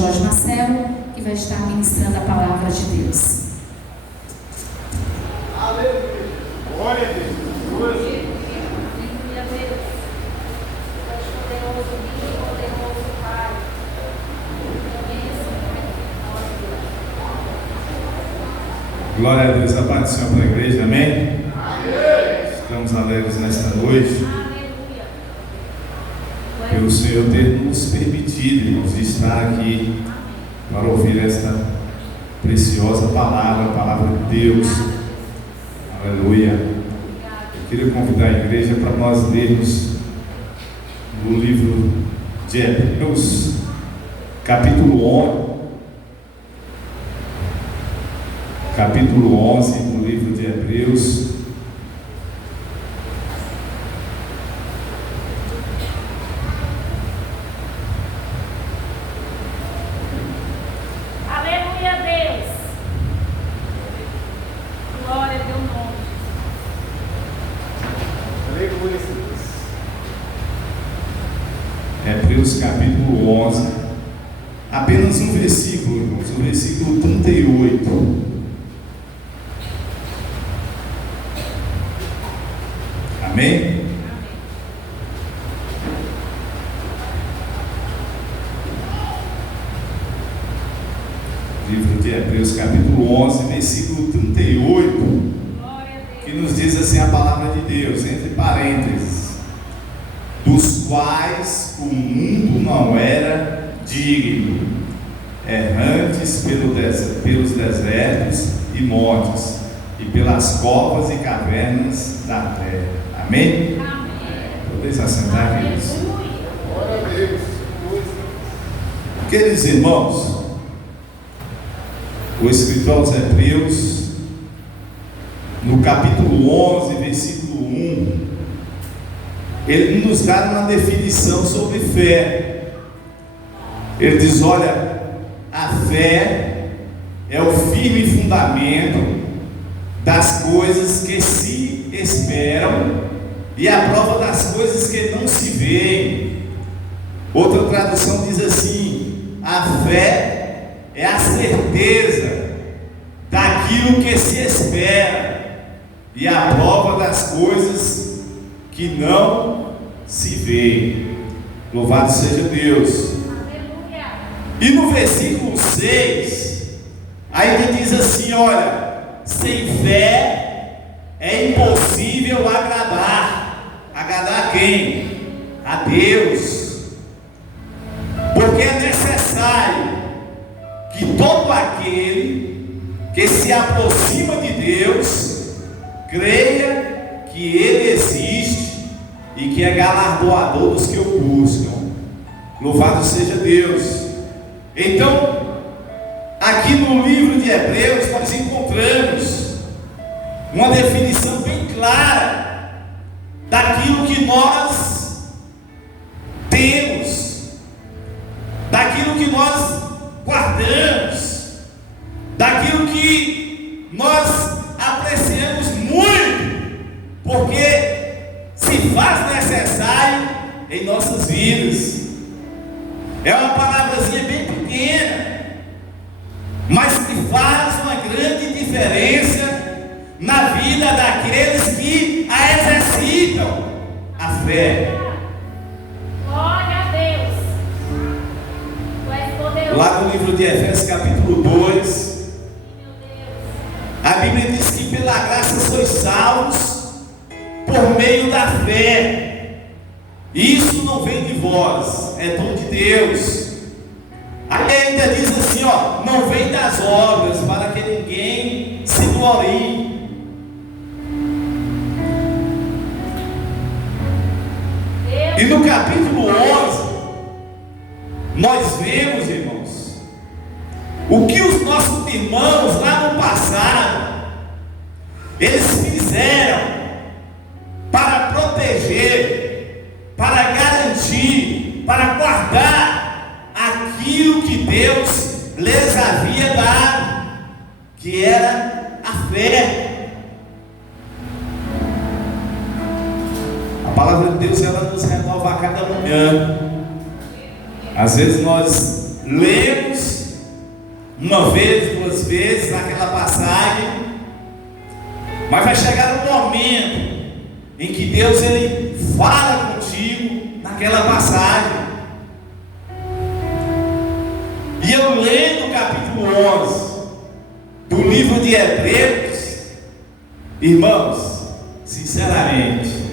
Jorge Marcelo, que vai estar ministrando a palavra de Deus. Aleluia! Glória a Deus! Glória a Deus! Glória a Deus, a paz do Senhor para a igreja, amém? Amém. Estamos alegres nesta noite. Aleluia. Pelo Senhor ter nos permitido, irmãos, estar aqui para ouvir esta preciosa palavra, a palavra de Deus. Aleluia. Eu queria convidar a igreja para nós lermos no livro de Hebreus, capítulo 11. Capítulo 11 do livro de Hebreus. Aleluia, Deus. Glória a teu nome. Aleluia, Deus. Hebreus capítulo 11. Apenas um versículo, irmãos, o versículo 38. Amém? Livro de Hebreus, capítulo 11, versículo 38, que nos diz assim a palavra de Deus, entre parênteses: dos quais o mundo não era digno, errantes pelos desertos e montes, e pelas covas e cavernas da terra. Amém? Amém. Podeis assentar, queridos. Glória a Deus. Queridos irmãos, o escritor aos Hebreus, no capítulo 11, versículo 1, ele nos dá uma definição sobre fé. Ele diz: olha, a fé é o firme fundamento das coisas que se esperam e a prova das coisas que não se veem. Outra tradução diz assim: a fé é a certeza daquilo que se espera e a prova das coisas que não se veem. Louvado seja Deus. Aleluia. E no versículo 6, aí ele diz assim: olha, sem fé é impossível agradar. Agradar quem? A Deus. Porque é necessário que todo aquele que se aproxima de Deus creia que Ele existe e que é galardoador dos que o buscam. Louvado seja Deus. Então, aqui no livro de Hebreus nós encontramos uma definição bem clara daquilo que nós temos, daquilo que nós guardamos, daquilo que nós apreciamos muito, porque se faz necessário em nossas vidas. É uma palavrazinha bem pequena, mas que faz uma grande diferença na vida daqueles que a exercitam, a fé. Glória a Deus. Tu és poderoso. Lá no livro de Efésios capítulo 2, Meu Deus. a Bíblia diz que pela graça sois salvos por meio da fé. Isso não vem de vós, é dom de Deus. Aí ainda diz assim, ó, não vem das obras, para que ninguém se glorie. E no capítulo 11, nós vemos, irmãos, o que os nossos irmãos lá no passado, eles fizeram para proteger, para garantir, para guardar aquilo que Deus lhes havia dado, que era a fé. A palavra de Deus, ela nos renova a cada manhã. Às vezes nós lemos uma vez, duas vezes naquela passagem, mas vai chegar um momento em que Deus ele fala contigo naquela passagem. E eu lendo o capítulo 11 do livro de Hebreus, irmãos, sinceramente,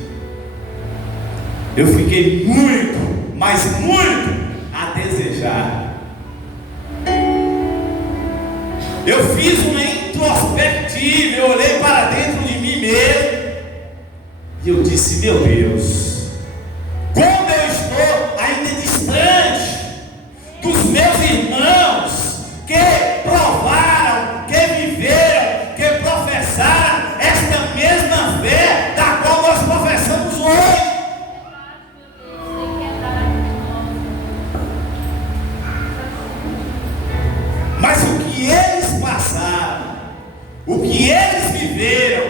eu fiquei muito, mas muito a desejar. Eu fiz uma introspectiva, eu olhei para dentro de mim mesmo e eu disse: meu Deus, como eu estou ainda distante dos meus irmãos que provaram, que viveram, que professaram esta mesma fé da qual nós professamos hoje. Mas o que eles passaram, o que eles viveram,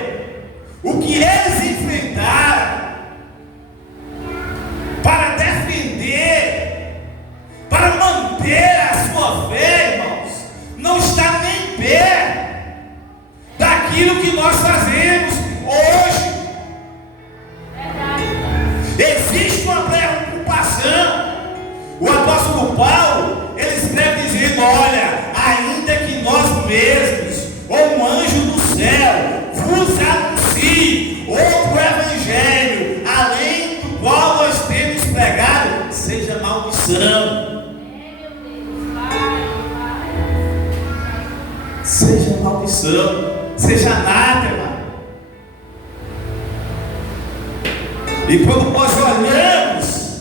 o que eles enfrentaram para defender, para manter a sua fé, irmãos, não está nem perto daquilo que nós fazemos hoje. Existe uma preocupação. O apóstolo Paulo, ele escreve dizendo: olha, ainda que nós mesmos, ou um anjo do céu, vos anuncie outro evangelho, além do qual nós temos pregado, seja maldição. Seja maldição, seja anátema. E quando nós olhamos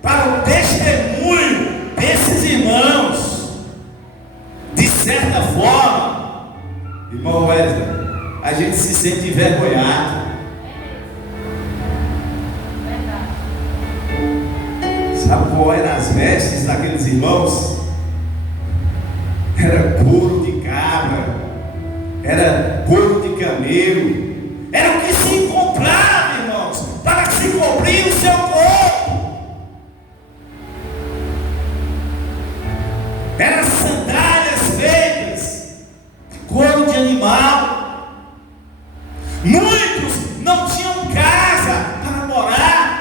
para o testemunho desses irmãos, de certa forma, irmão Wesley, a gente se sente envergonhado. Sabe qual eram as vestes daqueles irmãos? Era couro de cabra, era couro de camelo, era o que se encontrava, irmãos, para se cobrir o seu corpo. Eram sandálias feitas de couro de animal. Muitos não tinham casa para morar.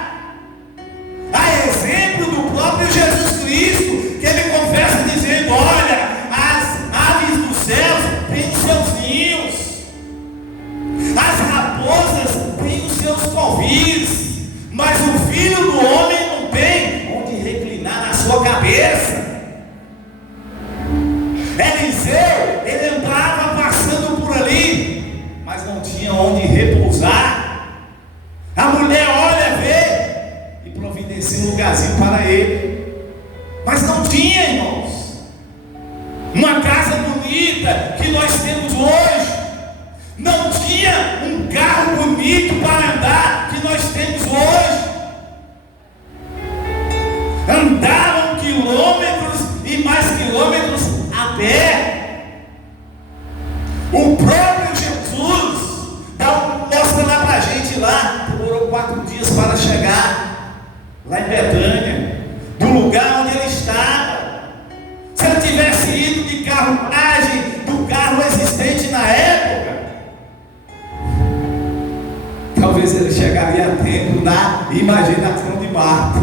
A exemplo do próprio Jesus Cristo, que ele confessa dizendo: olha, as aves dos céus têm os seus ninhos, as raposas têm os seus covis, mas o Filho do Homem não tem onde reclinar a sua cabeça. Eliseu, ele andava passando por ali, mas não tinha onde repousar. A mulher olha, vê e providencia um lugarzinho para ele, mas não tinha, irmãos, uma casa bonita que nós temos hoje, não tinha um carro bonito para andar que nós temos hoje. Andavam quilômetros e mais quilômetros a pé. O próprio Jesus mostra lá para a gente lá, demorou 4 dias para chegar lá em Betânia, do lugar onde ele estava. Se ele tivesse ido de carruagem, do carro existente na época, talvez ele chegaria a tempo na imaginação de Marta.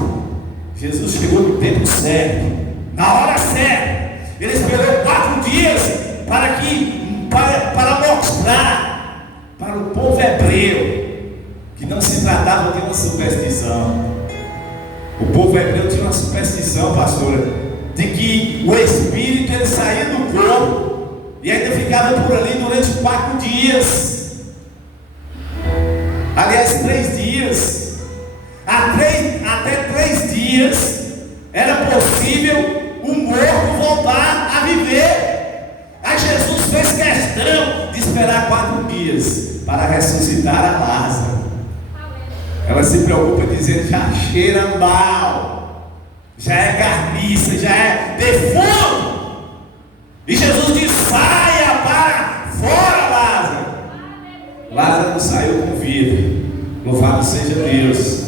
Jesus chegou no tempo certo, na hora certa. Ele esperou 4 dias para mostrar para o povo hebreu que não se tratava de uma superstição. O povo hebreu tinha uma superstição, pastora, de que o espírito ele saía do corpo e ainda ficava por ali durante 4 dias. Aliás, 3 dias. Até 3 dias era possível o morto voltar a viver. Aí Jesus fez questão de esperar 4 dias para ressuscitar a Lázaro. Ela se preocupa dizendo: já cheira mal, já é carniça, já é defunto. E Jesus diz: saia para fora, Lázaro. Lázaro saiu com vida. Louvado seja Deus.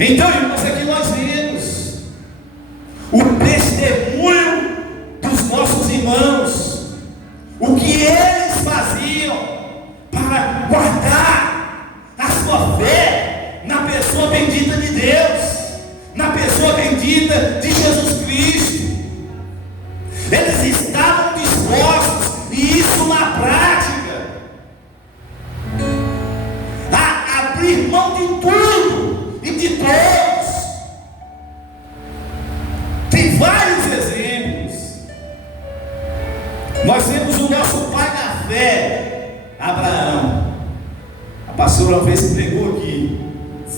Então, irmãos, aqui nós vemos o fé, Abraão. A pastora uma vez pregou aqui,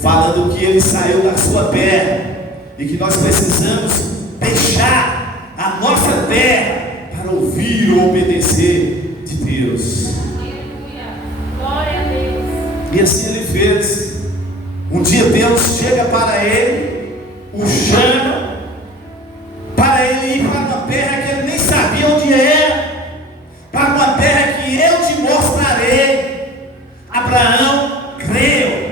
falando que ele saiu da sua terra e que nós precisamos deixar a nossa terra para ouvir ou obedecer de Deus. Glória a Deus. E assim ele fez. Um dia Deus chega para ele, o chama, para ele ir para uma terra que ele nem sabia onde era, para uma terra que eu te mostrarei. Abraão creu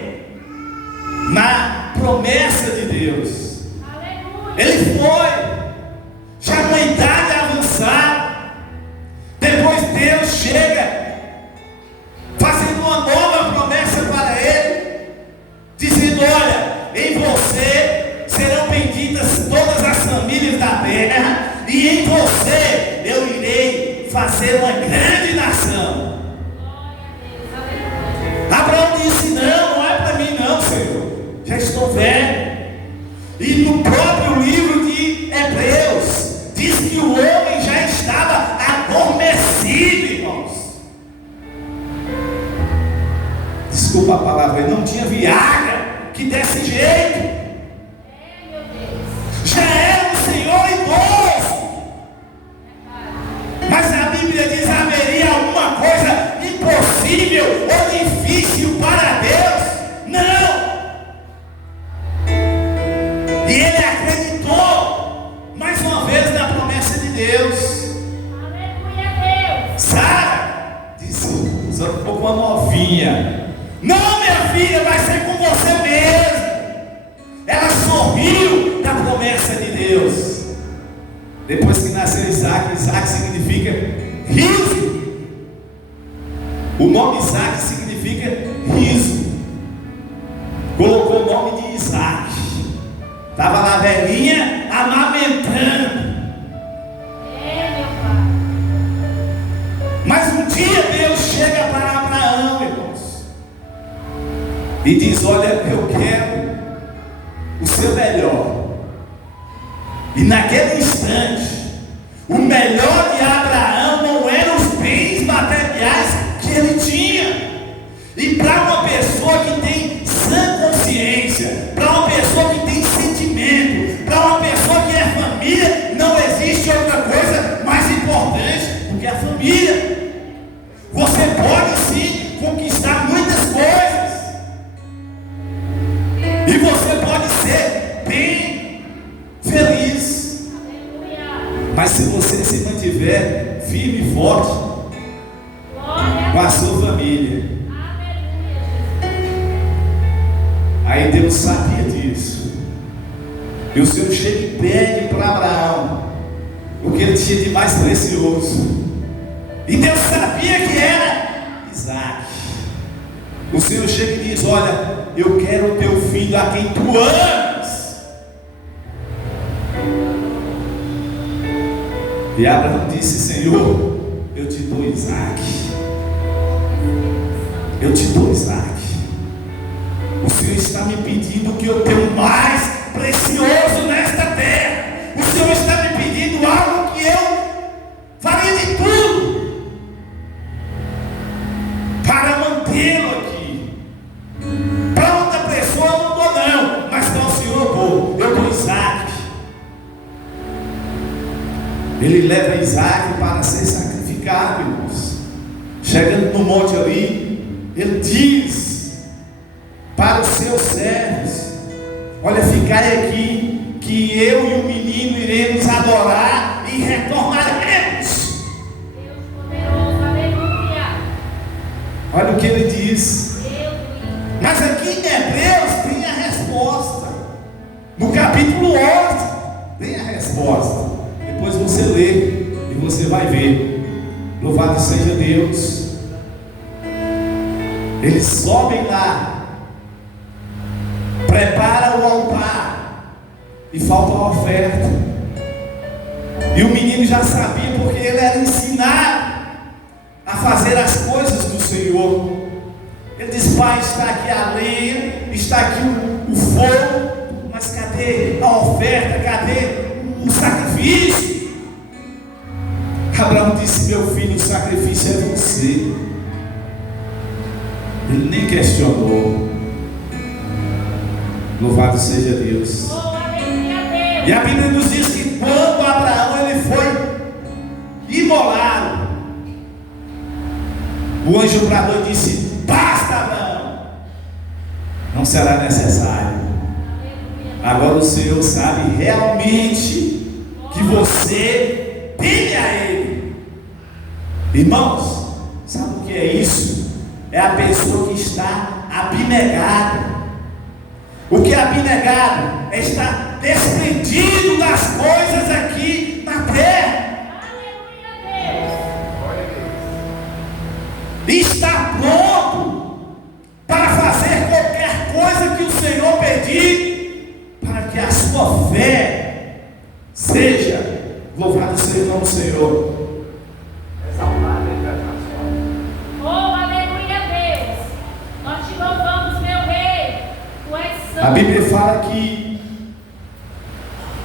na promessa de Deus. Aleluia. Ele foi, já com a idade avançada. Depois Deus chega, fazendo uma nova promessa para ele, dizendo: olha, em você serão benditas todas as famílias da terra, e em você eu irei fazer uma grande nação. Glória a Deus. Aleluia. Abraão disse: não é para mim não, Senhor, já estou velho. E no próprio livro de Hebreus diz que o homem já estava adormecido, irmãos. Desculpa a palavra, ele não tinha Viagra que desse jeito. Meu Deus. Já era um senhor idoso. Mas a Bíblia diz: haveria alguma coisa impossível ou difícil para Deus? Não. E ele acreditou mais uma vez na promessa de Deus. Aleluia a Deus. Sara disse, usando um pouco uma novinha: não, minha filha, vai ser com você mesmo. Ela sorriu da promessa de Deus. Depois que nasceu Isaac, Isaac significa riso. O nome Isaac significa riso. Colocou o nome de Isaac. Estava lá velhinha amamentando. Meu Pai. Mas um dia Deus chega para Abraão, irmãos, e diz: olha, eu quero o seu melhor. E naquele instante, o melhor de Abraão não eram os bens materiais que ele tinha. E para uma pessoa que tem sã consciência, para uma pessoa que tem sentimento, para uma pessoa que é família, não existe outra coisa mais importante do que a família. Você pode sim conquistar muitas coisas, e você pode ser bem feliz, Aleluia. mas se você se mantiver firme e forte Glória com a a sua família. Aleluia. Aí Deus sabia disso. E o Senhor chega e pede para Abraão o que ele tinha de mais precioso. E Deus sabia que era Isaac. O Senhor chega e diz: olha, eu quero o teu filho a quem tu amas. E Abraão disse: Senhor, eu te dou Isaac. Eu te dou Isaac. O Senhor está me pedindo o que eu tenho mais precioso nesta terra. O Senhor está me pedindo algo que eu faria de tudo para mantê-lo aqui. Para outra pessoa eu não dou não, mas para o Senhor eu dou Isaac. Ele leva Isaac para ser sacrificado, irmãos. Chegando no monte ali, ele diz para os seus servos: olha, ficai aqui, que eu e o menino iremos adorar e retornaremos. Deus poderoso. Aleluia. Olha o que ele diz. Deus. Mas aqui em Hebreus tem a resposta. No capítulo 11 tem a resposta. Depois você lê e você vai ver. Louvado seja Deus. Eles sobem lá, prepara o altar e falta a oferta. E o menino já sabia, porque ele era ensinado a fazer as coisas do Senhor. Ele diz: pai, está aqui a lenha, está aqui o fogo, mas cadê a oferta? Cadê o sacrifício? Abraão disse: meu filho, o sacrifício é você. você. Ele nem questionou. Louvado seja Deus. Oh, aleluia, Deus. E a Bíblia nos diz que quando Abraão ele foi imolado, o anjo bradou e disse: basta, Abraão, não será necessário. Agora o Senhor sabe realmente que você teme a Ele. Irmãos, sabe o que é isso? É a pessoa que está abnegada. O que é abnegado? É estar desprendido das coisas aqui na terra. Aleluia, Deus. Glória a Deus. E está pronto para fazer qualquer coisa que o Senhor pedir, para que a sua fé seja, louvado seja o nome do Senhor. Exaltado e transformado. Oh, aleluia, Deus. Nós te louvamos, meu rei. Tu és santo. A Bíblia fala que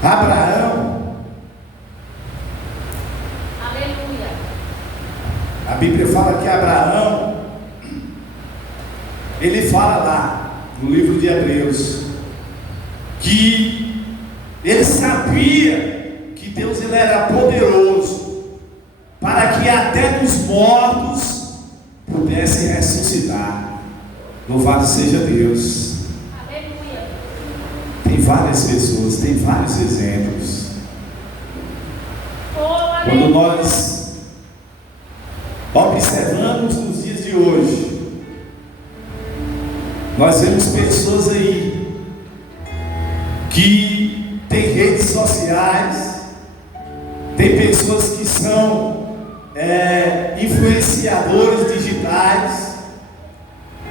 Abraão, Aleluia. a Bíblia fala que Abraão, ele fala lá no livro de Hebreus, que ele sabia que Deus ele era poderoso para que até dos mortos pudesse ressuscitar. Louvado seja Deus. Aleluia. Tem várias pessoas, tem vários exemplos. Oh, Quando aleluia. nós observamos nos dias de hoje, nós vemos pessoas aí que têm redes sociais, tem pessoas que são influenciadores digitais,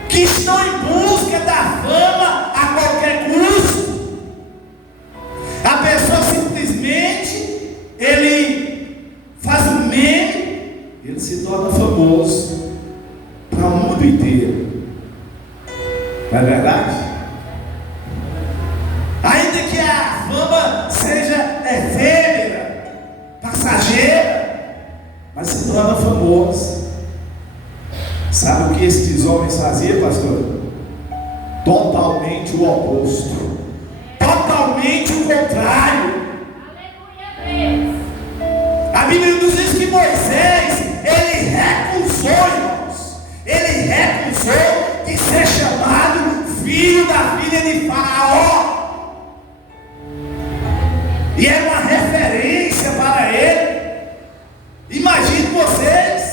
que estão em busca da fama a qualquer custo. A pessoa simplesmente, ele faz um meme, ele se torna famoso para o mundo inteiro. Não é verdade? Ainda que a fama seja efêmera, passageira, mas se torna famoso. Sabe o que esses homens faziam, pastor? Totalmente o oposto, totalmente o contrário. Aleluia, Deus. A Bíblia nos diz que Moisés, ele recusou, irmãos, ele recusou de ser chamado filho da filha de Faraó, e era uma referência para ele. Imagine vocês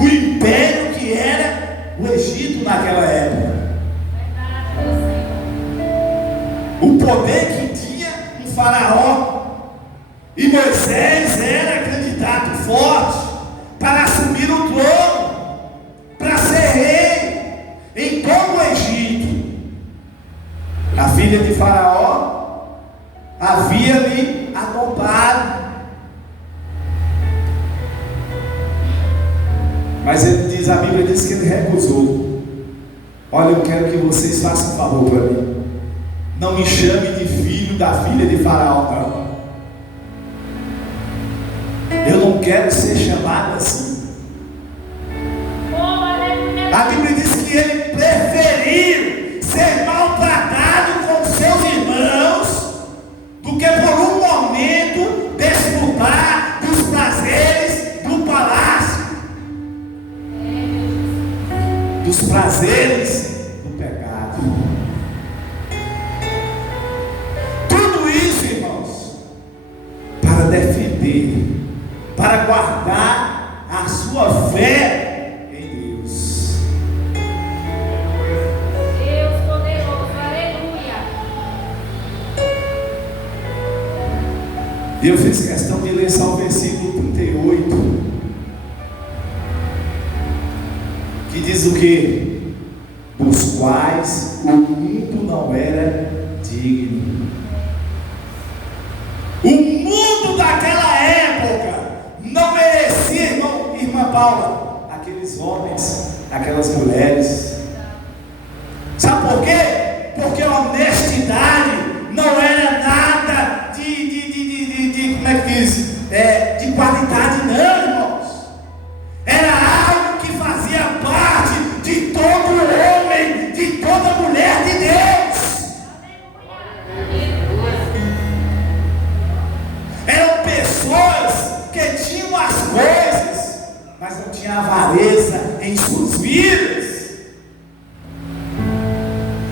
o império que era o Egito naquela época, Verdade, meu Senhor. o poder que tinha um faraó, e Moisés era candidato forte para assumir o trono, para ser rei em todo o Egito. A filha de Faraó havia lhe adotado, mas a Bíblia diz que ele recusou. Olha, eu quero que vocês façam um favor para mim. Não me chame de filho da filha de Faraó, não. Eu não quero ser chamado assim. Oh, aleluia. A Bíblia diz que ele preferiu ser maltratado com seus irmãos do que por um momento desfrutar dos prazeres do palácio, dos prazeres do pecado. Tudo isso, irmãos, para defender, para guardar a sua fé em Deus. Deus poderoso, aleluia. E eu fiz questão de ler só o versículo 38, que diz o que? Dos quais o mundo não era digno. O mundo daquela época não merecia, irmã Paula, aqueles homens, aquelas mulheres. Sabe por quê? Porque a honestidade não era nada como é que diz? De qualidade, não. avareza em suas vidas.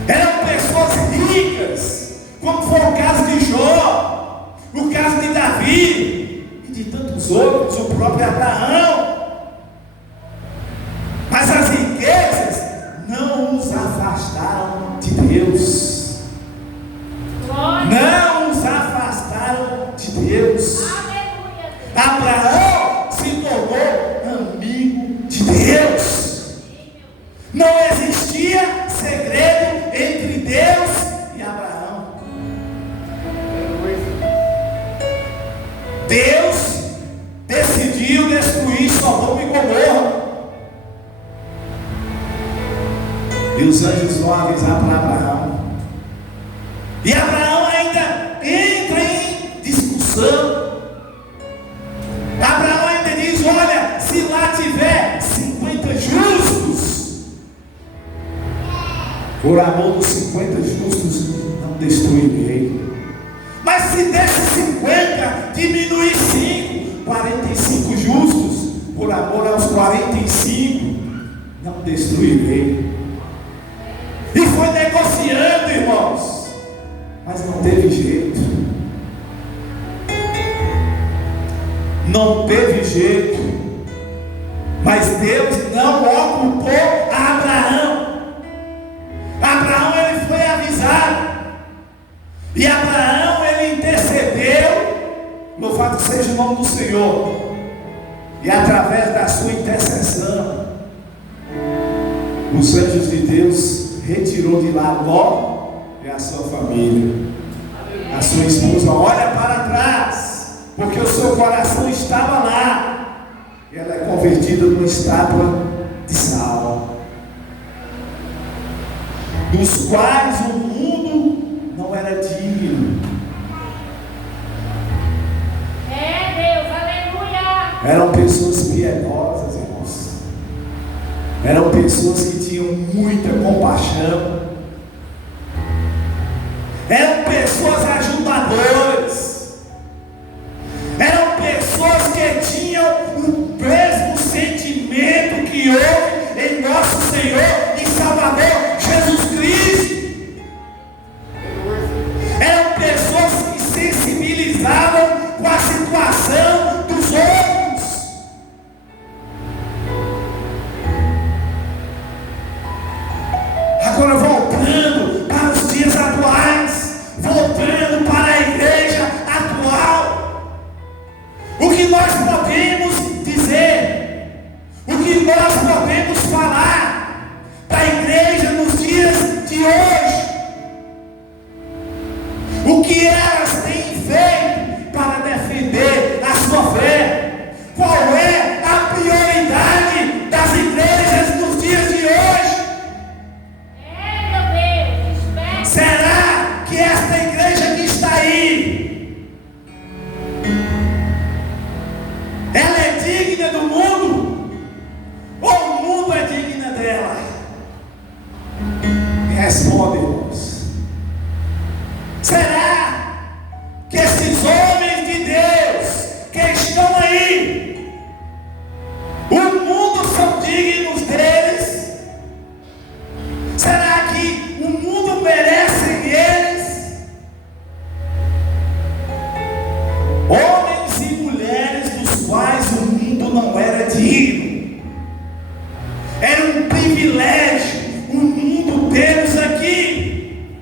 Eram pessoas ricas, como foi o caso de Jó, o caso de Davi e de tantos outros, o próprio Abraão. Mas as riquezas não os afastaram de Deus. Não os afastaram de Deus. Abraão se tornou amigo de Deus. Não existia segredo entre Deus e Abraão. Deus decidiu destruir Sodoma e Gomorra. E os anjos vão avisar para Abraão. E Abraão ainda entra em discussão. Abraão ainda diz: olha, se lá tiver 50 justos, por amor dos 50 justos, não destruirei. Mas se desses 50 diminuir 5, 45 justos, por amor aos 45, não destruirei. E foi negociando, irmãos, mas não teve jeito. Não teve jeito. Mas Deus não ocupou a Abraão. Abraão, ele foi avisado. E Abraão, ele intercedeu. Louvado seja o nome do Senhor. E através da sua intercessão, os anjos de Deus retirou de lá Ló e a sua família. A sua esposa olha para trás, porque o seu coração estava lá. E ela é convertida numa estátua de sal, dos quais o mundo não era digno. Deus, aleluia. Eram pessoas piedosas, irmãos. Eram pessoas que tinham muita compaixão. Eram pessoas ajudadoras. Eram pessoas que tinham o mesmo sentimento que houve em nosso Senhor e Salvador Jesus Cristo. Eram pessoas que sensibilizavam com a situação dos outros. Agora voltando para os dias atuais, voltando para a igreja atual, o que nós podemos dizer, o que nós podemos falar para a igreja nos dias de hoje, o que elas têm feito para defender a sua fé, qual é a prioridade das igrejas nos dias de hoje? Será que esta igreja que está aí, ela é digna do mundo? Ou o mundo é digno dela? Me responde, irmãos. Será que esses homens de Deus que estão aí, o mundo são dignos deles? Será que o mundo merece eles? Homens e mulheres dos quais o mundo não era digno. Era um privilégio o mundo deles aqui.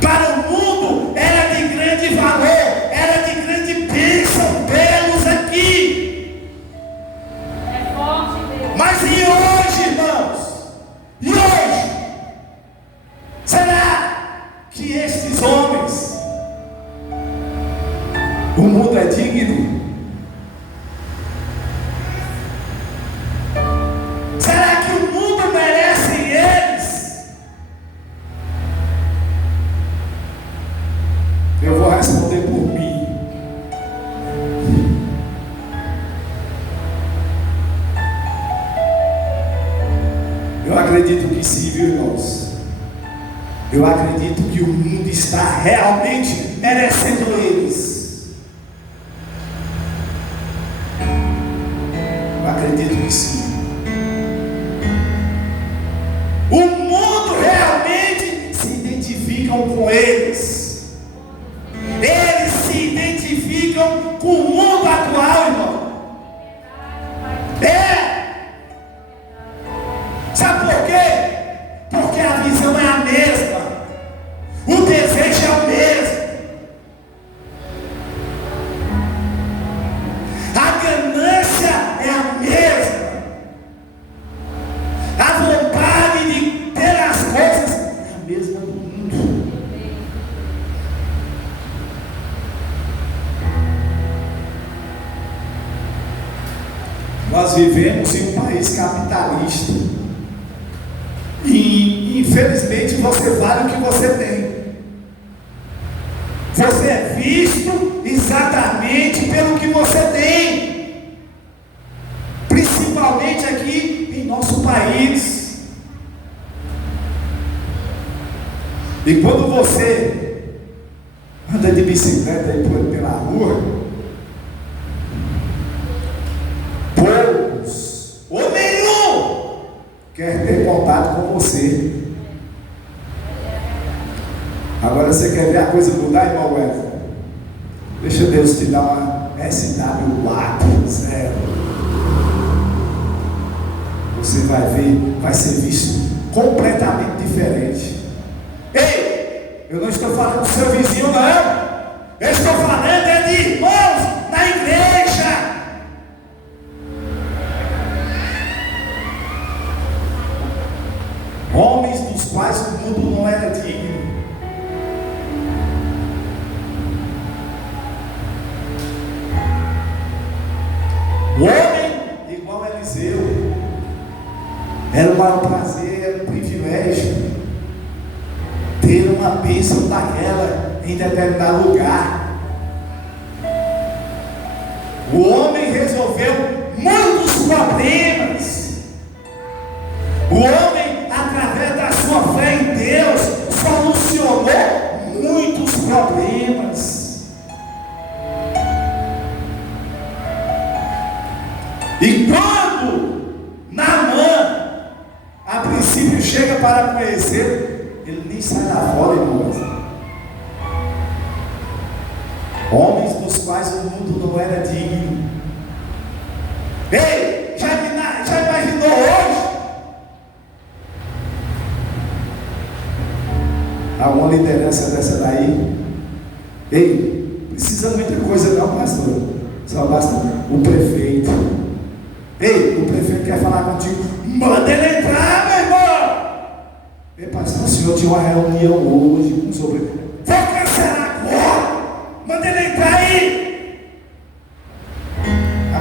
Para o mundo era de grande valor, era de grande bênção tê-los aqui. É forte, Deus. Mas e hoje, irmãos? E hoje? Será que estes homens, o mundo é digno? Será que o mundo merece eles? Eu vou responder por mim. Eu acredito que sim, viu, irmãos? Eu acredito que o mundo está realmente merecendo eles. acredito que sim. O mundo realmente se identificam com eles. Eles se identificam com o mundo atual, irmão. Sabe por quê? Porque a visão é a mesma, o desejo é o mesmo, a ganância é a mesma, a vontade de ter as coisas é a mesma do mundo. Nós vivemos em um país capitalista e infelizmente você vale o que você tem. Você é visto exatamente pelo que você tem, principalmente aqui em nosso país. E quando você anda de bicicleta aí pela rua, poucos ou nenhum quer ter contato com você. Agora você quer ver a coisa mudar, irmão Wesley? Deixa Deus te dar uma SW40. Você vai ver, vai ser visto completamente diferente. Ei, eu não estou falando do seu vizinho, não. Eu estou falando de irmãos na igreja. Homens dos quais o mundo não era digno. O homem igual a Eliseu. Era o maior prazer, era um privilégio ter uma bênção daquela em determinado lugar. O homem resolveu muitos problemas. O homem, através da sua fé em Deus, solucionou muitos problemas. E quando Naamã, a princípio, chega para conhecer, ele nem sai da fora, irmãos. Homens dos quais o mundo não era digno. Ei, já imaginou hoje? Há uma liderança dessa daí. Ei, precisa muita coisa não, pastor. Só basta o prefeito. Ei, o prefeito quer falar contigo. Manda ele entrar, meu irmão. Ei, pastor, o senhor tinha uma reunião hoje sobre. Vou cancelar agora. Manda ele entrar aí.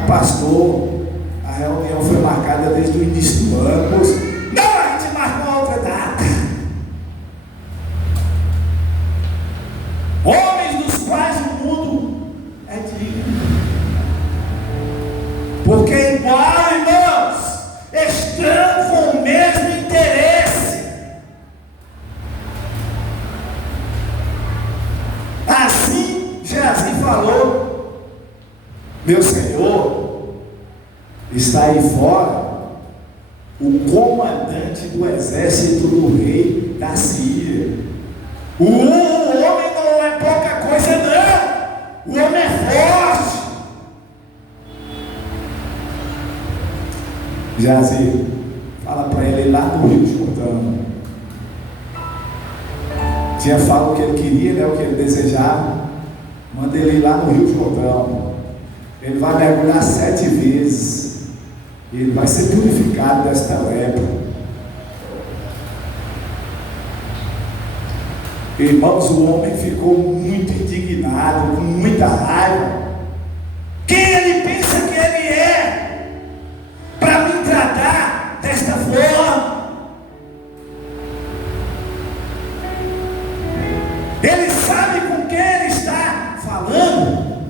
Pastor, a reunião foi marcada desde o início do ano. Não, a gente marcou outra data. Homens dos quais o mundo é digno. Porque igual, irmãos, estão com o mesmo interesse. Assim, Geazi falou: meu Senhor, está aí fora o comandante do exército do rei da Síria. O homem não é pouca coisa não. O homem é forte. Geazi, fala para ele lá no Rio Jordão. Tinha falado o que ele queria, né, o que ele desejava. Manda ele ir lá no Rio Jordão. Ele vai mergulhar 7 vezes. E ele vai ser purificado desta lepra. Irmãos, o homem ficou muito indignado, com muita raiva. Quem ele pensa que ele é para me tratar desta forma? Ele sabe com quem ele está falando.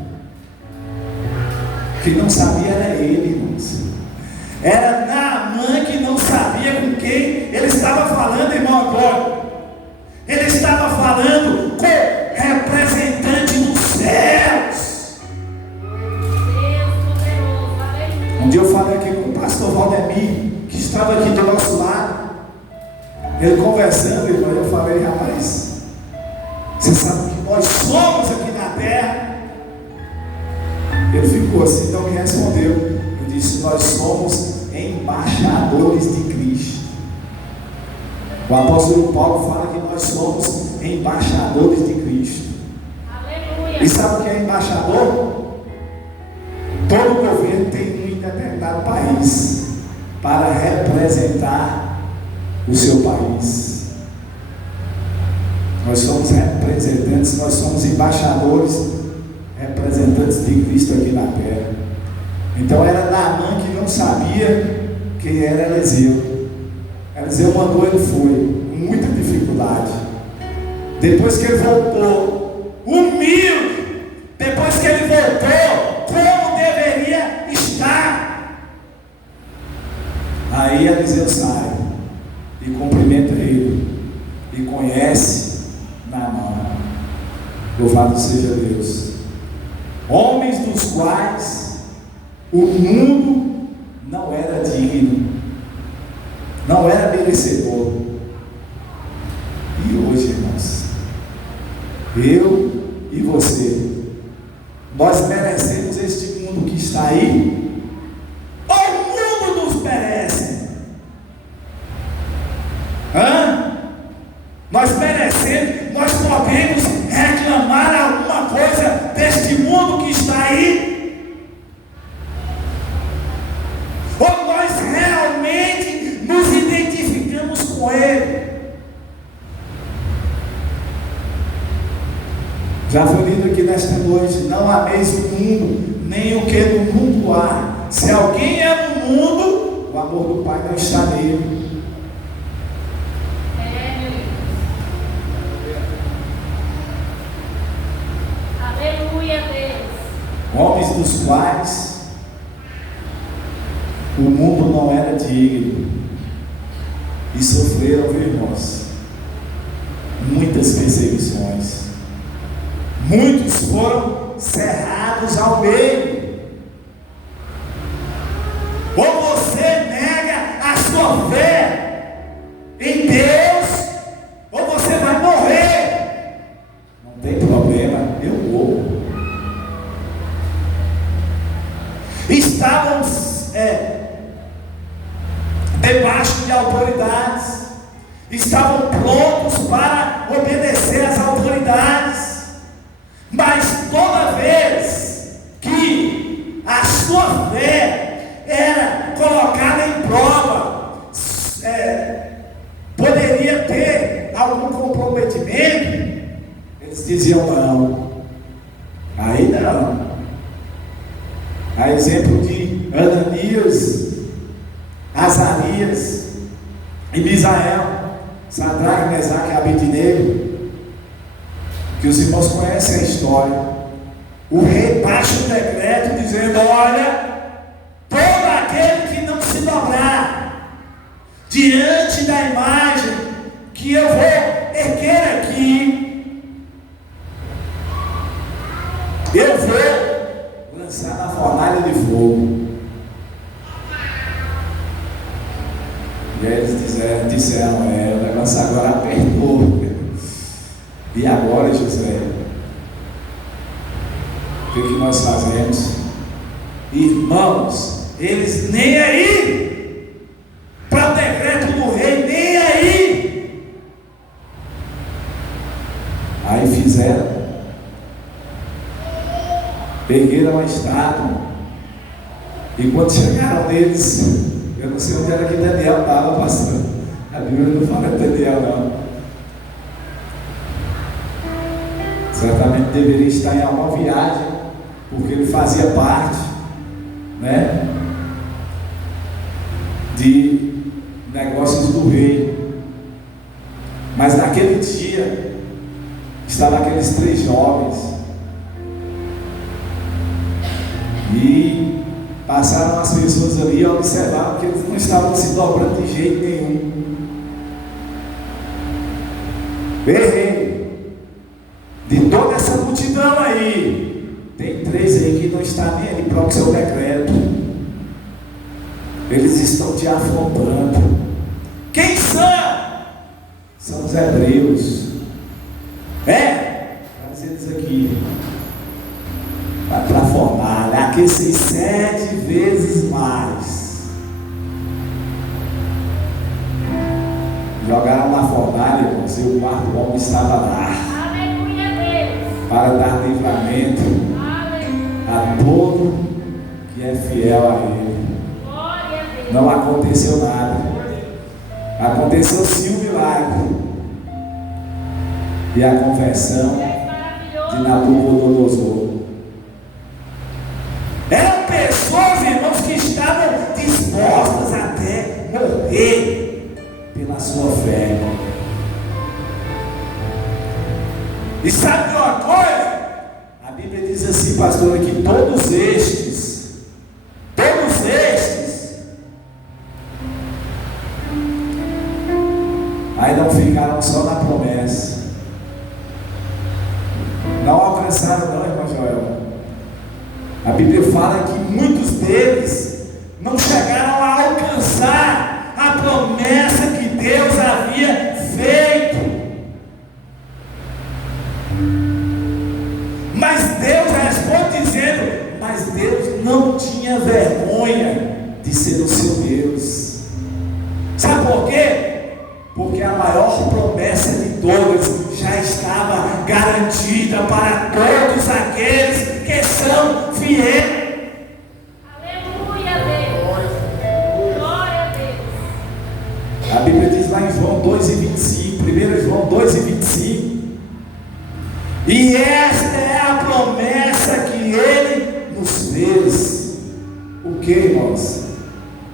Quem não sabia era ele, irmãos. Era Naamã que não sabia com quem ele estava falando, irmão Antônio. Ele estava falando com o representante dos céus. Um dia eu falei aqui com o pastor. conversando, irmão, eu falei, rapaz, você sabe que nós somos aqui na terra? Ele ficou assim, não me respondeu. Eu disse, nós somos embaixadores de Cristo. O apóstolo Paulo fala que nós somos embaixadores de Cristo. Aleluia. E sabe o que é embaixador? Todo governo tem um determinado país para representar o seu país. Nós somos representantes, nós somos embaixadores, representantes de Cristo aqui na terra. Então era Naamã que não sabia quem era Eliseu. Eliseu mandou, ele foi, com muita dificuldade. Depois que ele voltou, humilde, depois que ele voltou, como deveria estar. Aí Eliseu sai e cumprimenta ele e conhece Naamã. Louvado seja Deus. Homens dos quais o mundo não era digno, não era merecedor. E hoje, irmãos, eu e você, nós merecemos este mundo que está aí? Ou o mundo nos merece? Nós merecemos, nós podemos reclamar alguma coisa deste mundo que está aí? Ou nós realmente nos identificamos com ele? Já foi lido aqui nesta noite, não ameis o mundo, nem o que no mundo há. Se alguém é no mundo, o amor do Pai não está nele. Aleluia, Deus. Homens dos quais o mundo não era digno e sofreram, viu, irmãos, muitas perseguições. Muitos foram cerrados ao meio. Ou você nega a sua fé em Deus, ou você vai morrer. Não tem problema, eu morro. Estavam debaixo de autoridades, estavam prontos para obedecer às autoridades. Mas toda vez que a sua fé era colocada em prova, poderia ter algum comprometimento, eles diziam não. Aí não. A exemplo de Ananias, Azarias e Misael, Sadraque, Mesaque e Abednego, que os irmãos conhecem a história. O rei baixa um decreto dizendo: olha, todo aquele que não se dobrar diante da imagem que eu vou erguer aqui, eu vou lançar na fornalha de fogo. E aí eles disseram, o negócio agora apertou. E agora, José, o que nós fazemos? Irmãos, eles nem aí para o decreto do rei, nem aí. Aí fizeram, pegaram a estátua, e quando chegaram neles, eu não sei onde era que Daniel estava passando. A Bíblia não fala de Daniel, não. Certamente deveria estar em alguma viagem, porque ele fazia parte, de negócios do rei. Mas naquele dia estavam aqueles 3 jovens e passaram as pessoas ali e observaram que eles não estavam se dobrando de jeito nenhum. Errei. De toda essa multidão aí, tem 3 aí que não está nem ali para o seu decreto. Eles estão te afrontando. Quem são? nos Hebreus. Vai dizer isso aqui. Vai para a fornalha, aquecer 7 vezes mais. Jogaram na fornalha, irmãos, e o quarto homem estava lá. Aleluia, Deus. Para dar livramento a todo que é fiel a Ele. Glória a Deus. Não aconteceu nada. Aconteceu sim um milagre. E a conversão de Nabucodonosor. Eram pessoas, irmãos, que estavam dispostas até morrer pela sua fé. E sabe de uma coisa? A Bíblia diz assim, pastor, que todos estes aí não ficaram só na promessa. Não alcançaram não, irmão Joel. A Bíblia fala que muitos deles não chegaram a alcançar a promessa que Deus havia feito. Mas Deus responde dizendo, mas Deus não tinha vergonha de ser o seu Deus. Sabe por quê? Porque a maior promessa de todas já estava garantida para todos aqueles que são fiéis. Aleluia, Deus. Glória a Deus. A Bíblia diz lá em João 2,25, 1 João 2,25, e esta é a promessa que Ele nos fez. O que, irmãos?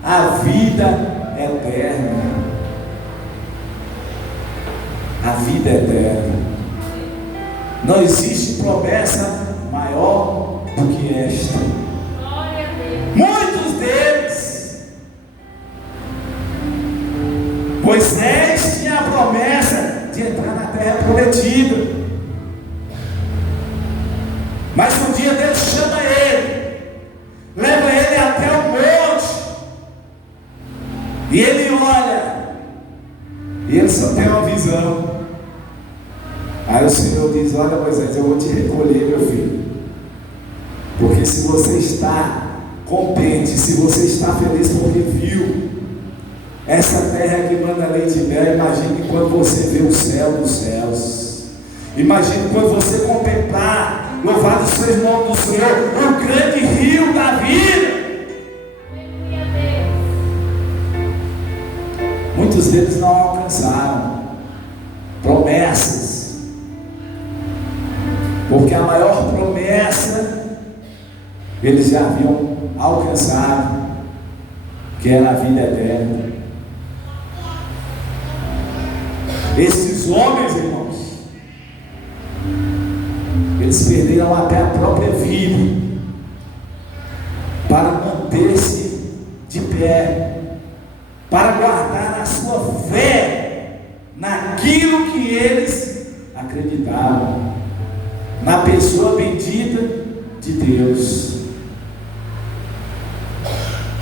A vida eterna. A vida eterna. Não existe promessa maior do que esta. Glória a Deus. Muitos deles. Moisés tinha a promessa de entrar na terra prometida. Mas um dia Deus chama ele, leva ele até o monte, e ele olha, e ele só tem uma visão. Aí o Senhor diz, olha Moisés, eu vou te recolher, meu filho, porque se você está contente, se você está feliz porque viu essa terra que manda leite e mel, imagine quando você vê o céu dos céus, imagine quando você contemplar, louvado seja o nome do Senhor, o grande rio da vida. Aleluia, Deus. Muitos deles não alcançaram promessas, porque a maior promessa eles já haviam alcançado, que era a vida eterna. Esses homens, irmãos, eles perderam até a própria vida para manter-se de pé, para guardar a sua fé naquilo que eles acreditavam, na pessoa bendita de Deus.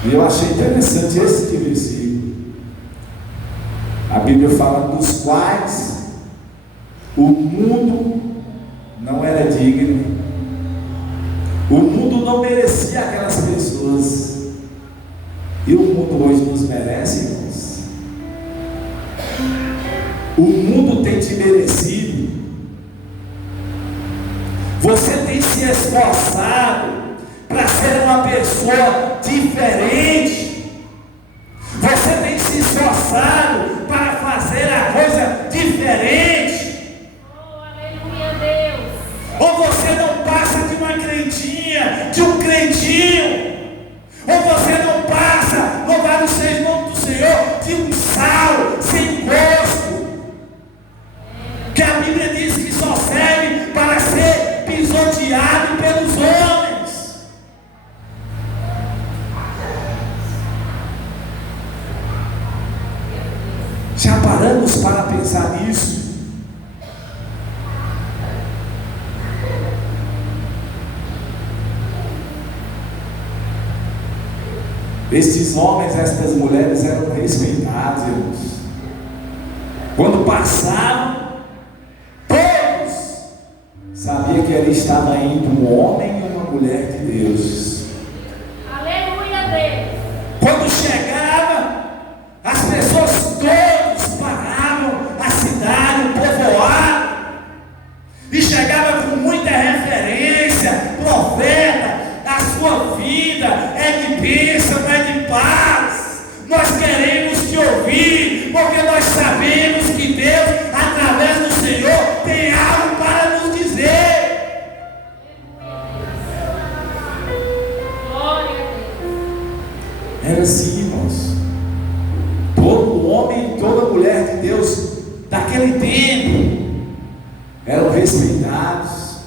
E eu achei interessante esse versículo. A Bíblia fala dos quais o mundo não era digno, o mundo não merecia aquelas pessoas, e o mundo hoje nos merece, irmãos. O mundo tem te merecido. Você tem se esforçado para ser uma pessoa diferente. Você tem se esforçado para fazer a coisa diferente. Oh, aleluia, Deus. Ou você não passa de uma crentinha, de um crentinho. Ou você não passa, louvado seja o nome do Senhor, de um sal sem gosto, que a Bíblia diz que só serve para ser pisoteado pelos homens. Já paramos para pensar nisso? Estes homens, estas mulheres eram respeitados, irmãos. Quando passavam, todos sabiam que ali estava indo um homem e uma mulher de Deus. Aleluia, Deus. Quando chegava, as pessoas todos paravam a cidade, o povoado, e chegava com muita referência: profeta, a sua vida é de bênção, é de paz. Nós queremos te ouvir, porque nós sabemos que Deus, através do Senhor, tem algo para nos dizer. Glória a Deus. Era assim, irmãos. Todo homem e toda mulher de Deus daquele tempo eram respeitados,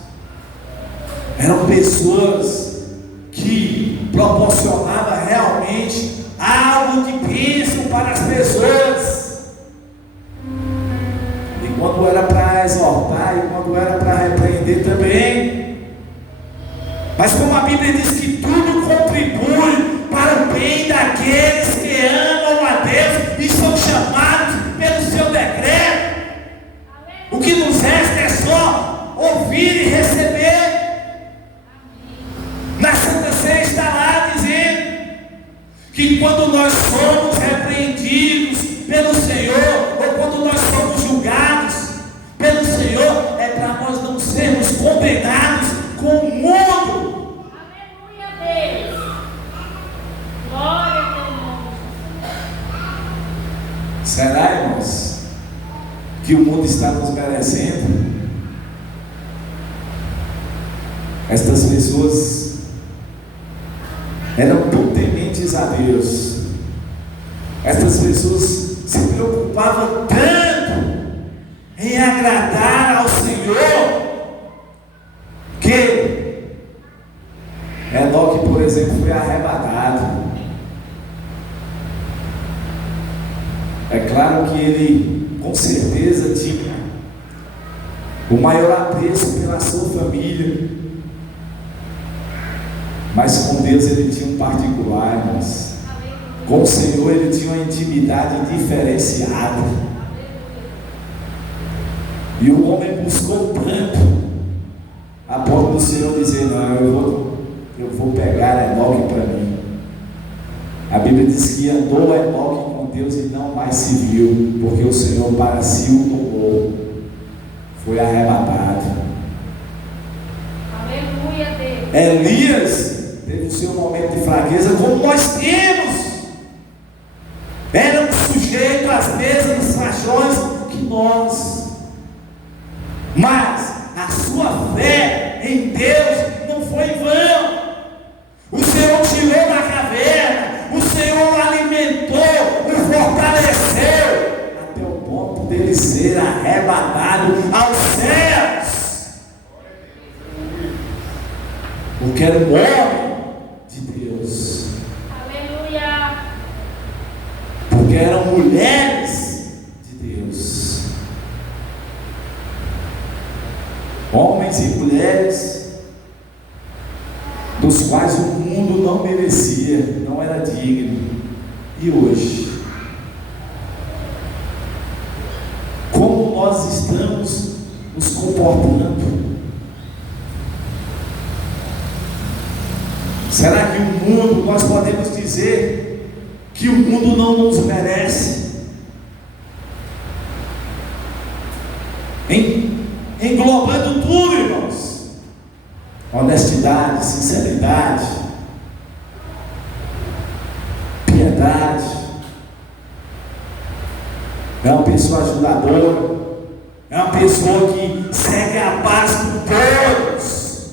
eram pessoas que proporcionavam realmente algo de bênção para as pessoas. E quando era para exortar e quando era para repreender também. Mas como a Bíblia diz que tudo contribui para o bem daqueles que amam a Deus e são chamados pelo seu decreto, o que nos resta é só ouvir e receber. Na Santa Ceia está lá dizendo que quando nós somos repreendidos pelo Senhor, ou quando nós somos julgados pelo Senhor, é para nós não sermos condenados com o mundo. Aleluia, Deus. Glória a teu nome. Será, irmãos, que o mundo está nos merecendo? Estas pessoas eram tão tementes a Deus. Estas pessoas se preocupavam tanto em agradar ao Senhor que Enoque, por exemplo, foi arrebatado. É claro que ele com certeza tinha o maior apreço pela sua família, mas com Deus ele tinha um particular, irmãos. Com o Senhor ele tinha uma intimidade diferenciada. E o homem buscou tanto, a ponto do Senhor dizer: não, eu vou pegar Enoque para mim. A Bíblia diz que andou Enoque com Deus e não mais se viu, porque o Senhor para si o tomou, foi arrebatado. Aleluia, Deus. Elias teve o seu momento de fraqueza, como nós temos. Éramos sujeitos às mesmas paixões que nós, mas a sua fé em Deus não foi em vão. O Senhor tirou da caverna, o Senhor o alimentou, o fortaleceu, até o ponto dele ser arrebatado aos céus. Porque era um homem de Deus. Aleluia. Porque eram mulheres de Deus. Homens e mulheres dos quais o mundo não merecia, não era digno. E hoje, como nós estamos nos comportando? Será que o mundo, nós podemos dizer que o mundo não nos merece? Englobando tudo, irmãos: honestidade, sinceridade, piedade, é uma pessoa ajudadora, é uma pessoa que segue a paz com todos,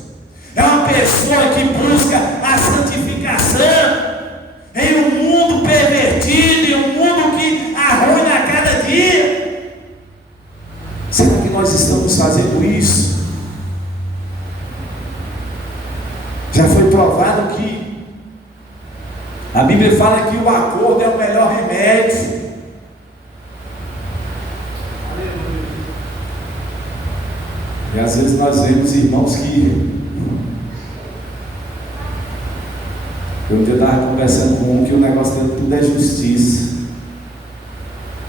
é uma pessoa que busca a santificação em um mundo pervertido, em um mundo que arruina a cada dia. Será que nós estamos fazendo isso? Já foi provado que a Bíblia fala que o acordo é o melhor remédio. E às vezes nós vemos irmãos que... Eu estava conversando com um que o negócio dele tudo é justiça.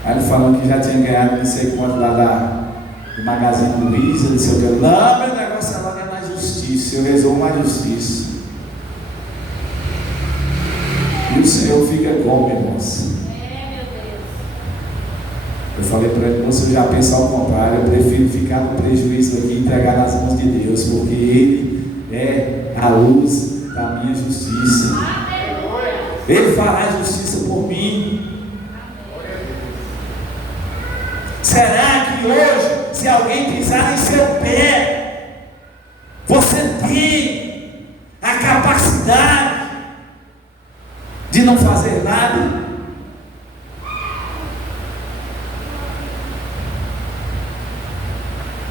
Aí ele falando que já tinha ganhado não sei quanto lá do Magazine Luiza, não sei o que. Não, meu negócio agora é na justiça, eu resolvo na justiça. E o Senhor fica como, irmãos? Meu Deus. Eu falei para ele, moço, eu já penso ao contrário, eu prefiro ficar no prejuízo aqui e entregar nas mãos de Deus, porque Ele é a luz da minha justiça. Ele fará justiça por mim. Será que hoje, se alguém pisar em seu pé, você tem a capacidade de não fazer nada?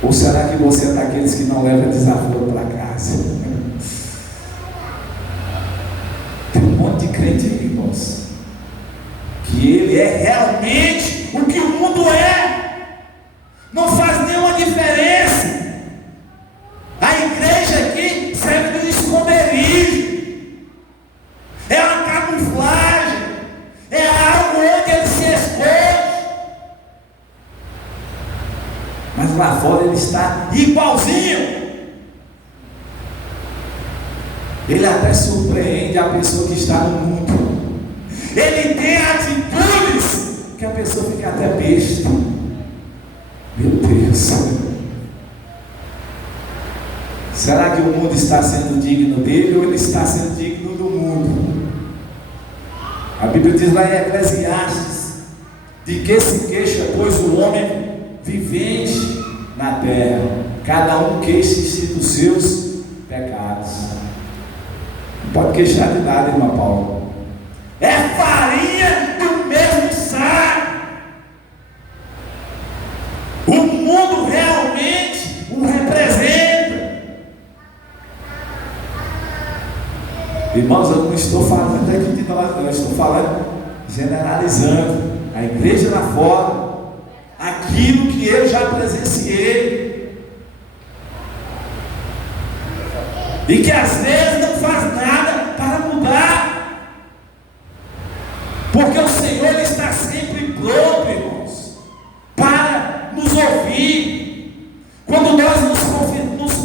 Ou será que você é daqueles que não leva desaforo para casa? Tem um monte de crente aí, irmãos, que ele é realmente o que o mundo é. Não faz nenhuma diferença. A igreja aqui serve de esconderijo. É uma camuflagem. É algo onde ele se esconde. Mas lá fora ele está igualzinho. Ele até surpreende a pessoa que está no mundo. Ele tem atitudes que a pessoa fica até besta. Meu Deus. Será que o mundo está sendo digno dele ou ele está sendo digno do mundo? A Bíblia diz lá em Eclesiastes: de que se queixa, pois, o homem vivente na terra? Cada um queixa-se dos seus pecados. Não pode queixar de nada, irmã Paula. É farinha do mesmo saco. O mundo realmente o representa. Irmãos, eu não estou falando aqui de nós, eu estou falando generalizando. A igreja lá fora, aquilo que eu já presenciei, e que às vezes não faz nada para mudar, porque o Senhor ele está sempre pronto, irmãos, para nos ouvir. Quando nós nos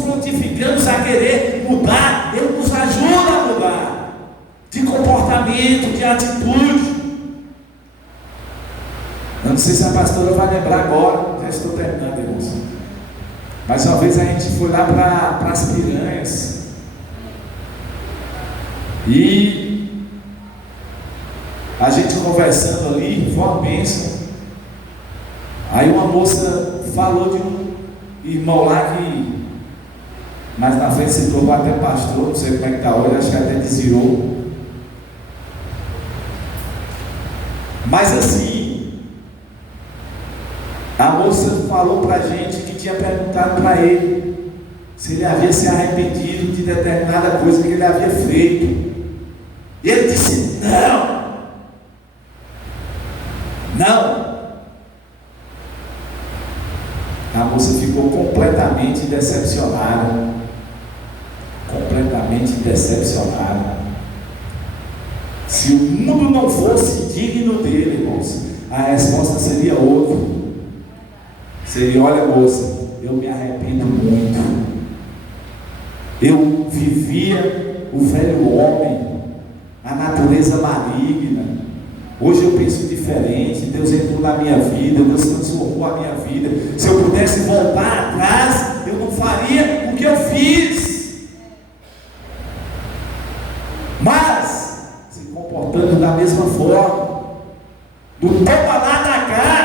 prontificamos a querer mudar, Ele nos ajuda a mudar de comportamento, de atitude. Eu não sei se a pastora vai lembrar agora, já estou terminando, irmãos. Mas uma vez a gente foi lá para as Piranhas. E a gente conversando ali, foi uma bênção. Aí uma moça falou de um irmão lá que mais na frente se tornou até pastor, não sei como é que está hoje, acho que até desviou. Mas assim, a moça falou para a gente que tinha perguntado para ele se ele havia se arrependido de determinada coisa que ele havia feito. E ele disse: não. A moça ficou completamente decepcionada. Se o mundo não fosse digno dele, irmãos, a resposta seria outra. Seria: olha, moça, eu me arrependo muito. Eu vivia o velho homem, a natureza maligna. Hoje eu penso diferente. Deus entrou na minha vida, Deus transformou a minha vida. Se eu pudesse voltar atrás, eu não faria o que eu fiz. Mas, se comportando da mesma forma, do toma lá da cá.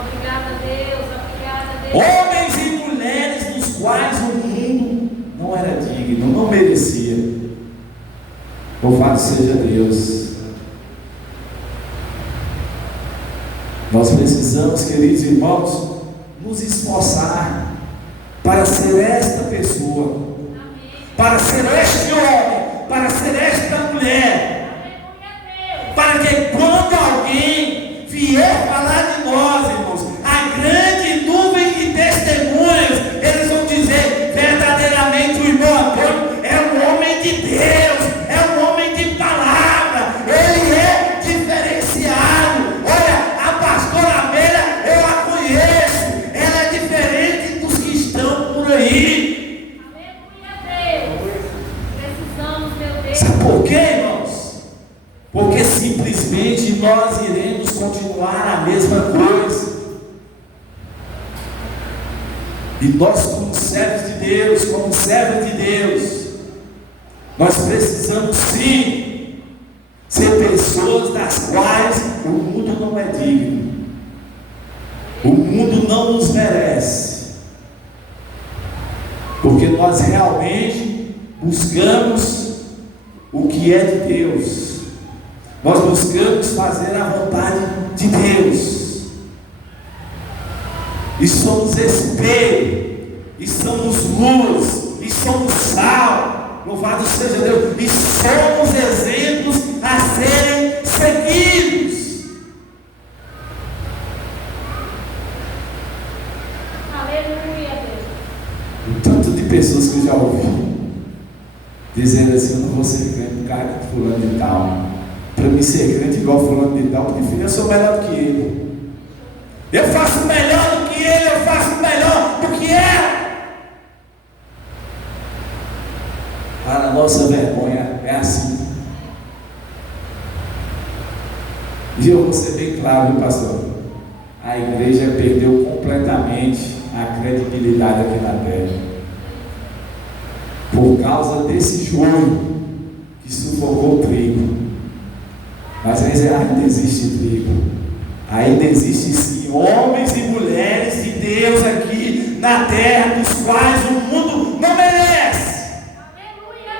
Obrigada, Deus. Homens e mulheres dos quais o mundo não era digno, não merecia. Louvado seja Deus. Nós precisamos, queridos irmãos, nos esforçar para ser esta pessoa, para ser este homem, para ser esta mulher, para que quando alguém vier falar de nós, irmãos, a grande nuvem de testemunhas, eles vão dizer: verdadeiramente o irmão Antônio é um homem de Deus, é um homem de palavra, ele é diferenciado. E nós, como servos de Deus, nós precisamos sim ser pessoas das quais o mundo não é digno. O mundo não nos merece. Porque nós realmente buscamos o que é de Deus. Nós buscamos fazer a vontade de Deus. E somos espelho, e somos luz, e somos sal. Louvado seja Deus. E somos exemplos a serem seguidos. Aleluia, Deus. O tanto de pessoas que eu já ouvi dizendo assim: eu não vou ser crente por causa de fulano de tal. Para mim ser crente igual fulano de tal, porque filho, eu sou melhor do que ele. Eu faço melhor do que ele, eu faço melhor do que ela. Para a nossa vergonha é assim. E eu vou ser bem claro, viu, pastor? A igreja perdeu completamente a credibilidade aqui na terra. Por causa desse joio que sufocou o trigo. Mas ainda existe trigo. Ainda existe sim homens e mulheres de Deus aqui na terra, dos quais o mundo não merece.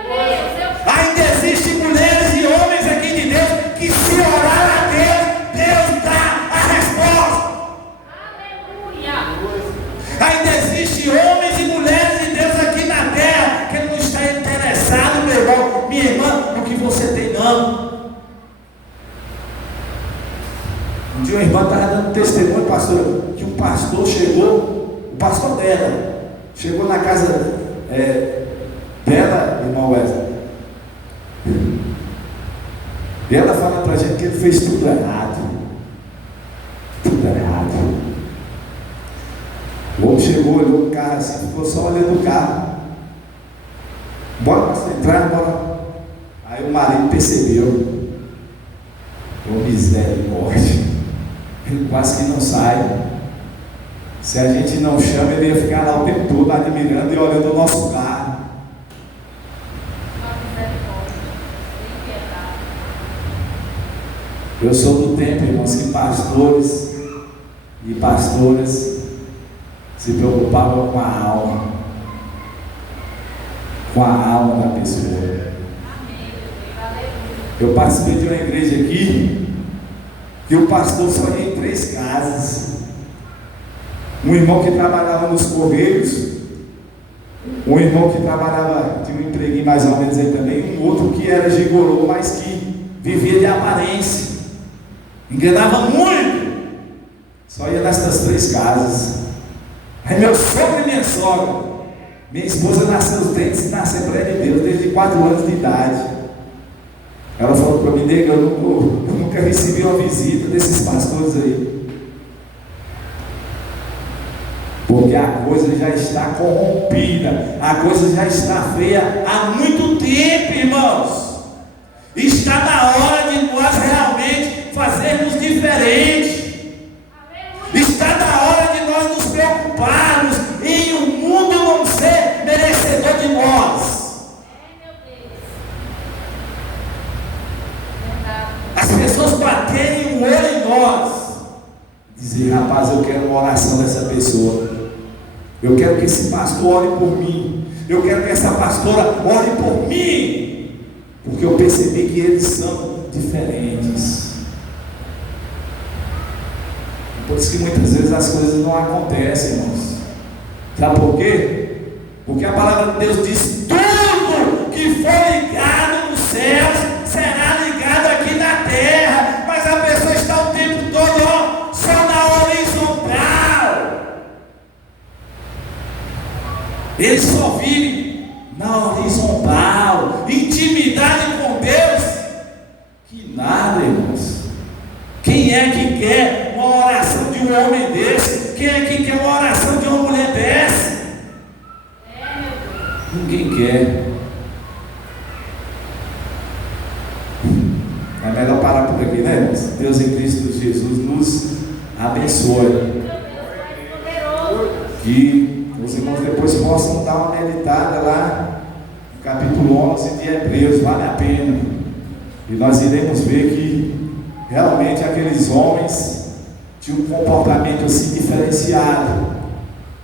Aleluia, Deus. Ainda existem mulheres e homens aqui de Deus que, se orar a Deus, Deus dá a resposta. Aleluia. Ainda existem homens e mulheres de Deus aqui na terra que não está interessado, meu irmão, minha irmã, no que você tem, não. Um dia uma irmã estava dando testemunho, pastor, que um pastor chegou, o pastor dela, chegou na casa dela, irmão Wesley. E ela fala para a gente que ele fez tudo errado. Tudo errado. O homem chegou, olhou o carro assim, ficou só olhando o carro. Bora entrar, bora. Aí o marido percebeu. Ô misericórdia. Ele quase que não sai. Se a gente não chama, ele ia ficar lá o tempo todo admirando e olhando o nosso carro. Eu sou do tempo, irmãos, que pastores e pastoras se preocupavam com a alma. Com a alma da pessoa. Eu participei de uma igreja aqui que o pastor só ia em 3 casas. Um irmão que trabalhava nos Correios, um irmão que trabalhava, tinha um empreguinho mais ou menos aí também, um outro que era gigolô, mas que vivia de aparência, enganava muito, só ia nessas 3 casas. Aí meu sogro e minha sogra, minha esposa nasceu os dentes na Assembleia de Deus desde 4 anos de idade. Ela falou para mim: nega, eu nunca recebi uma visita desses pastores aí. Porque a coisa já está corrompida, a coisa já está feia há muito tempo, irmãos. Está na hora de nós realmente fazermos diferente. Está na hora de nós nos preocuparmos em o mundo não ser merecedor de nós. As pessoas baterem o olho em nós, dizer: rapaz, eu quero uma oração dessa pessoa, eu quero que esse pastor ore por mim, eu quero que essa pastora ore por mim, porque eu percebi que eles são diferentes. Por isso que muitas vezes as coisas não acontecem, irmãos. Sabe por quê? Porque a palavra de Deus diz: tudo que for ligado nos céus será ligado aqui na terra. Mas a pessoa está o tempo todo só na horizontal. Eles só vivem na horizontal. Intimidade com Deus, que nada, irmãos. Quem é que quer uma oração de um homem desse? Quem é que quer uma oração de uma mulher dessa? Ninguém quer. É melhor parar por aqui, né, irmãos? Deus em Cristo Jesus nos abençoe. Que os irmãos depois possam dar uma meditada lá no capítulo 11 de Hebreus, vale a pena. E nós iremos ver que realmente aqueles homens tinham um comportamento assim diferenciado.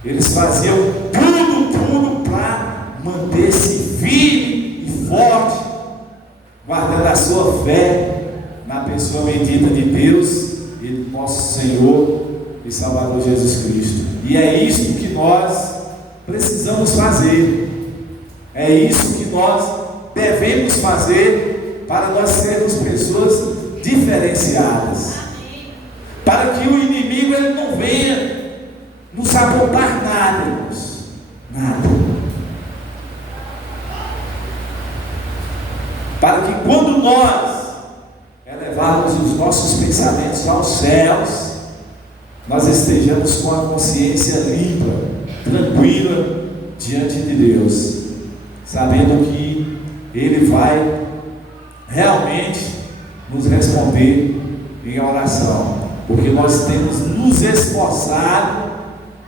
Eles faziam tudo para manter-se firme e forte, guardando a sua fé na pessoa bendita de Deus e do nosso Senhor e Salvador Jesus Cristo. E é isso que nós precisamos fazer. É isso que nós devemos fazer para nós sermos pessoas diferenciadas. Para que o inimigo ele não venha nos apontar nada, irmãos. Nada. Para que quando nós elevarmos os nossos pensamentos aos céus, nós estejamos com a consciência limpa, tranquila diante de Deus, sabendo que Ele vai realmente nos responder em oração, porque nós temos nos esforçado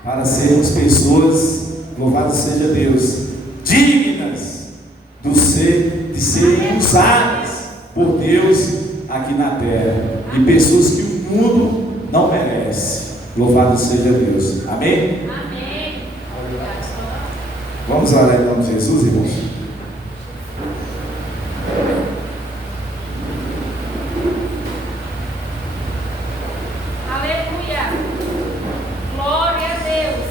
para sermos pessoas, louvado seja Deus, dignas de serem usadas por Deus aqui na terra, e pessoas que o mundo não merece. Louvado seja Deus. Amém? Amém. Vamos orar em nome de Jesus, irmãos. Aleluia. Glória a Deus.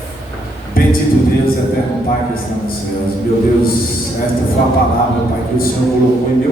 Bendito Deus, eterno Pai que está nos céus. Meu Deus, esta foi a palavra, Pai, que o Senhor colocou em meu